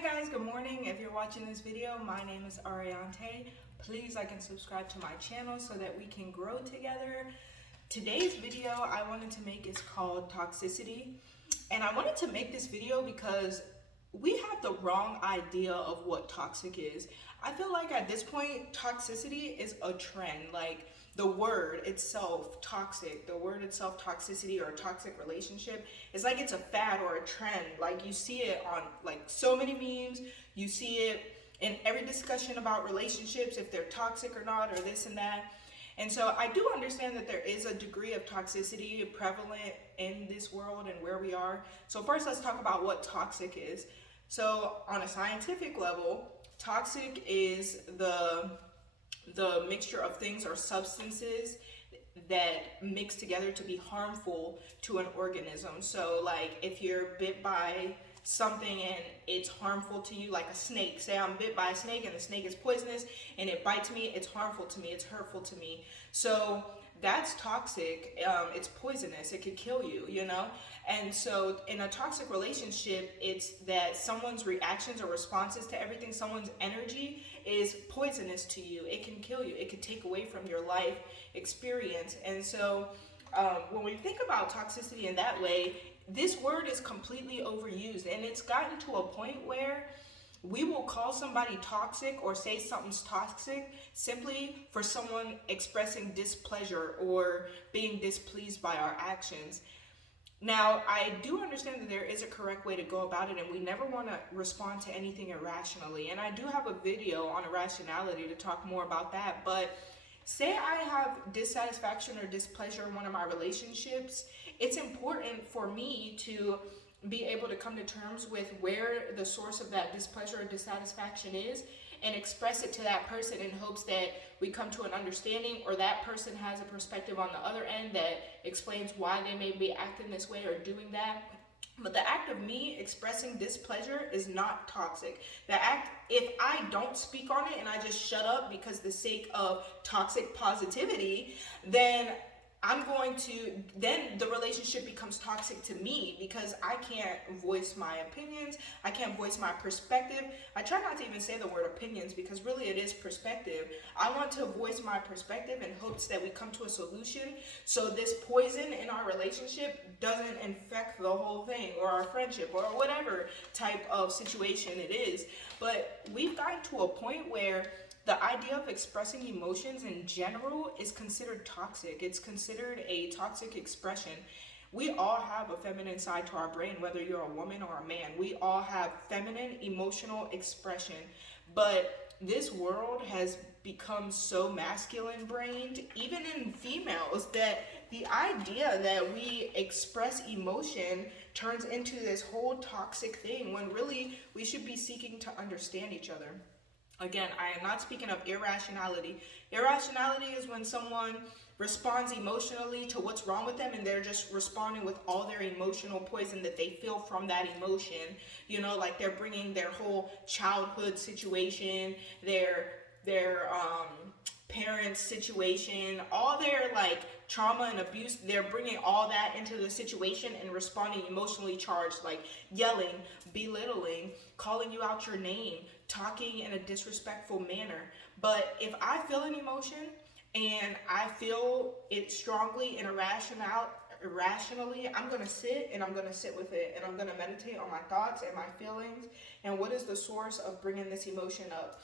Hi guys, good morning. If you're watching this video, my name is Ariante. Please like and subscribe to my channel so that we can grow together. Today's video I wanted to make is called Toxicity. And I wanted to make this video because we have the wrong idea of what toxic is. I feel like at this point, toxicity is a trend. Like the word itself, toxic, the word itself, toxicity or toxic relationship, is like it's a fad or a trend. Like you see it on like so many memes, you see it in every discussion about relationships, if they're toxic or not, or this and that. And so I do understand that there is a degree of toxicity prevalent in this world and where we are. So first let's talk about what toxic is. So on a scientific level, toxic is the mixture of things or substances that mix together to be harmful to an organism. So like if you're bit by something and it's harmful to you, like a snake. Say I'm bit by a snake and the snake is poisonous and it bites me, it's harmful to me, it's hurtful to me. So that's toxic. It's poisonous, it could kill you, you know? And so in a toxic relationship, it's that someone's reactions or responses to everything, someone's energy is poisonous to you. It can kill you, it could take away from your life experience. And so when we think about toxicity in that way, this word is completely overused, and it's gotten to a point where we will call somebody toxic or say something's toxic simply for someone expressing displeasure or being displeased by our actions. Now, I do understand that there is a correct way to go about it, and we never want to respond to anything irrationally. And I do have a video on irrationality to talk more about that, but say I have dissatisfaction or displeasure in one of my relationships, it's important for me to be able to come to terms with where the source of that displeasure or dissatisfaction is and express it to that person in hopes that we come to an understanding, or that person has a perspective on the other end that explains why they may be acting this way or doing that. But the act of me expressing displeasure is not toxic. The act, if I don't speak on it and I just shut up because the sake of toxic positivity, then then the relationship becomes toxic to me because I can't voice my opinions. I can't voice my perspective. I try not to even say the word opinions because really it is perspective. I want to voice my perspective in hopes that we come to a solution so this poison in our relationship doesn't infect the whole thing or our friendship or whatever type of situation it is. But we've gotten to a point where the idea of expressing emotions in general is considered toxic. It's considered a toxic expression. We all have a feminine side to our brain, whether you're a woman or a man. We all have feminine emotional expression. But this world has become so masculine brained, even in females, that the idea that we express emotion turns into this whole toxic thing when really we should be seeking to understand each other. Again, I am not speaking of irrationality. Irrationality is when someone responds emotionally to what's wrong with them and they're just responding with all their emotional poison that they feel from that emotion. You know, like they're bringing their whole childhood situation, their parents' situation, all their like trauma and abuse, they're bringing all that into the situation and responding emotionally charged, like yelling, belittling, calling you out your name, talking in a disrespectful manner. But if I feel an emotion and I feel it strongly and irrationally, I'm going to sit and I'm going to sit with it and I'm going to meditate on my thoughts and my feelings and what is the source of bringing this emotion up.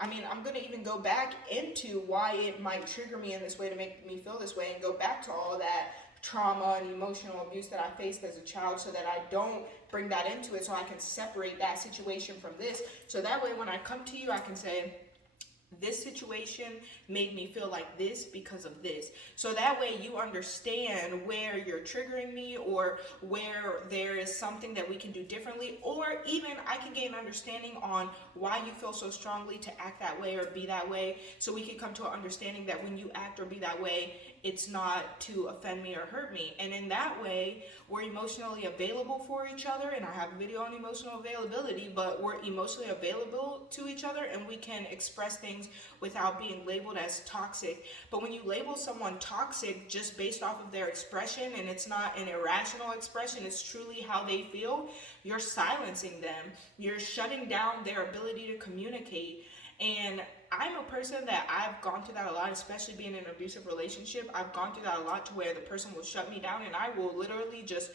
I'm going to even go back into why it might trigger me in this way to make me feel this way and go back to all that trauma and emotional abuse that I faced as a child so that I don't bring that into it, so I can separate that situation from this. So that way when I come to you, I can say, this situation made me feel like this because of this. So that way you understand where you're triggering me or where there is something that we can do differently, or even I can gain understanding on why you feel so strongly to act that way or be that way, so we can come to an understanding that when you act or be that way, it's not to offend me or hurt me. And in that way, we're emotionally available for each other. And I have a video on emotional availability, but we're emotionally available to each other and we can express things without being labeled as toxic. But when you label someone toxic just based off of their expression, and it's not an irrational expression, it's truly how they feel, you're silencing them. You're shutting down their ability to communicate. And I'm a person that I've gone through that a lot, especially being in an abusive relationship. I've gone through that a lot to where the person will shut me down and I will literally just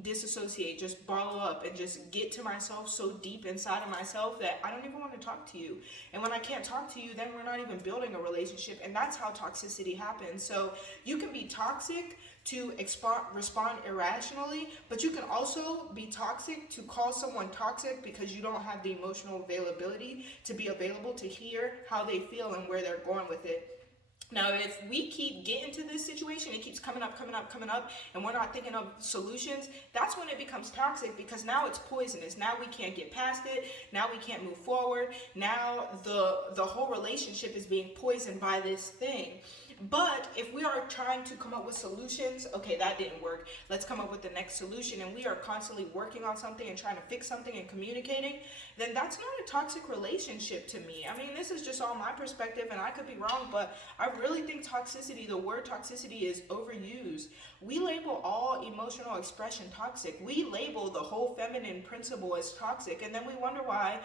disassociate, just bottle up, and just get to myself so deep inside of myself that I don't even want to talk to you. And when I can't talk to you, then we're not even building a relationship. And that's how toxicity happens. So you can be toxic to respond irrationally, but you can also be toxic to call someone toxic because you don't have the emotional availability to be available to hear how they feel and where they're going with it. Now, if we keep getting to this situation, it keeps coming up, and we're not thinking of solutions, that's when it becomes toxic, because now it's poisonous. Now we can't get past it. Now we can't move forward. Now the whole relationship is being poisoned by this thing. But if we are trying to come up with solutions, okay, that didn't work, let's come up with the next solution, and we are constantly working on something and trying to fix something and communicating, then that's not a toxic relationship to me. I mean, this is just all my perspective, and I could be wrong, but I really think toxicity, the word toxicity, is overused. We label all emotional expression toxic. We label the whole feminine principle as toxic, and then we wonder why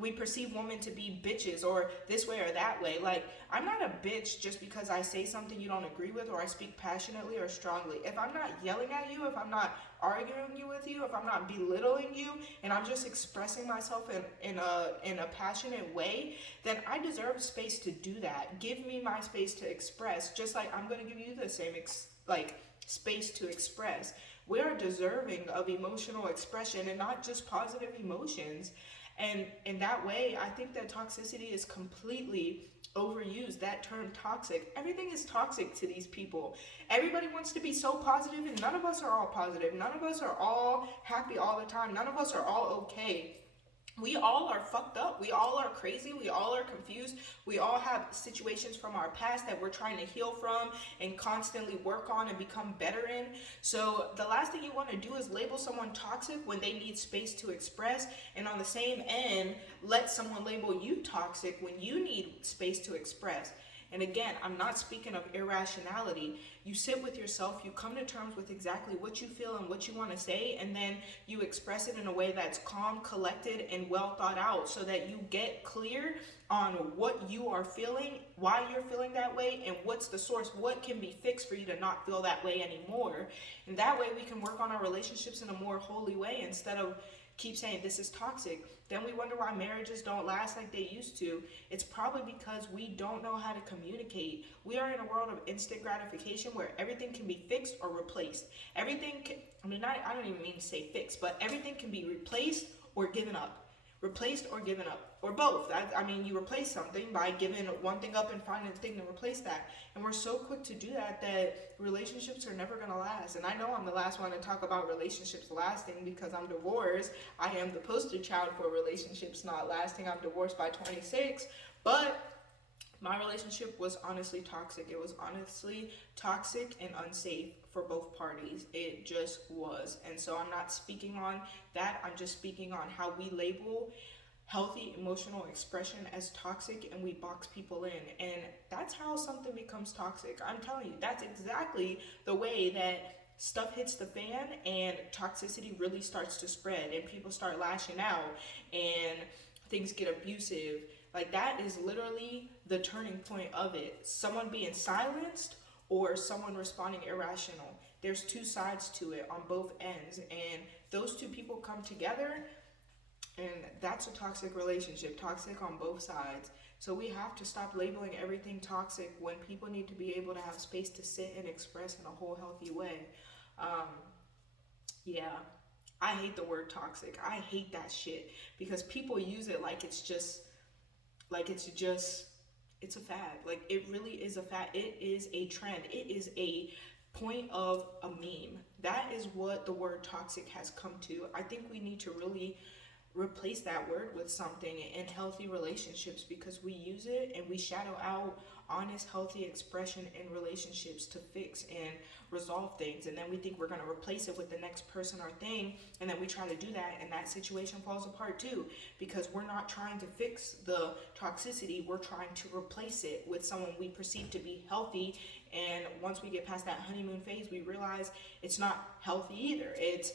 we perceive women to be bitches or this way or that way. Like, I'm not a bitch just because I say something you don't agree with or I speak passionately or strongly. If I'm not yelling at you, if I'm not arguing with you, if I'm not belittling you, and I'm just expressing myself in a passionate way, then I deserve space to do that. Give me my space to express, just like I'm going to give you the same space to express. We are deserving of emotional expression and not just positive emotions. And in that way, I think that toxicity is completely overused. That term toxic. Everything is toxic to these people. Everybody wants to be so positive, and none of us are all positive. None of us are all happy all the time. None of us are all okay. We all are fucked up. We all are crazy. We all are confused. We all have situations from our past that we're trying to heal from and constantly work on and become better in. So the last thing you want to do is label someone toxic when they need space to express, and on the same end, let someone label you toxic when you need space to express. And again, I'm not speaking of irrationality. You sit with yourself, you come to terms with exactly what you feel and what you want to say, and then you express it in a way that's calm, collected, and well thought out, so that you get clear on what you are feeling, why you're feeling that way, and what's the source, what can be fixed for you to not feel that way anymore. And that way we can work on our relationships in a more holy way instead of keep saying this is toxic. Then we wonder why marriages don't last like they used to. It's probably because we don't know how to communicate. We are in a world of instant gratification where everything can be fixed or replaced. Everything can, I don't even mean to say fixed, but everything can be replaced or given up. Replaced or given up, or both. You replace something by giving one thing up and finding a thing to replace that. And we're so quick to do that relationships are never going to last. And I know I'm the last one to talk about relationships lasting because I'm divorced. I am the poster child for relationships not lasting. I'm divorced by 26, but my relationship was honestly toxic. It was honestly toxic and unsafe for both parties. It just was. And so I'm not speaking on that. I'm just speaking on how we label healthy emotional expression as toxic and we box people in. And that's how something becomes toxic. I'm telling you, that's exactly the way that stuff hits the fan and toxicity really starts to spread and people start lashing out and things get abusive. Like, that is literally the turning point of it. Someone being silenced or someone responding irrational. There's two sides to it on both ends. And those two people come together, and that's a toxic relationship, toxic on both sides. So we have to stop labeling everything toxic when people need to be able to have space to sit and express in a whole healthy way. I hate the word toxic. I hate that shit because people use it like it's a fad. Like, it really is a fad. It is a trend. It is a point of a meme. That is what the word toxic has come to. I think we need to really replace that word with something in healthy relationships, because we use it and we shadow out honest, healthy expression in relationships to fix and resolve things. And then we think we're going to replace it with the next person or thing, and then we try to do that, and that situation falls apart too, because we're not trying to fix the toxicity, we're trying to replace it with someone we perceive to be healthy. And once we get past that honeymoon phase, we realize it's not healthy either. It's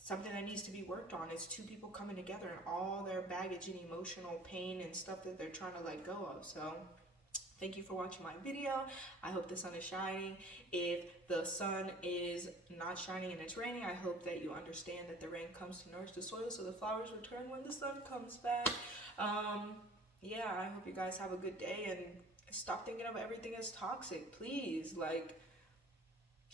something that needs to be worked on. It's two people coming together and all their baggage and emotional pain and stuff that they're trying to let go of. So thank you for watching my video. I hope the sun is shining. If the sun is not shining and it's raining, I hope that you understand that the rain comes to nourish the soil so the flowers return when the sun comes back. Yeah, I hope you guys have a good day and stop thinking of everything as toxic, please. Like,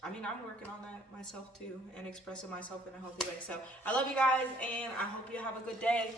I mean, I'm working on that myself too and expressing myself in a healthy way. So I love you guys, and I hope you have a good day.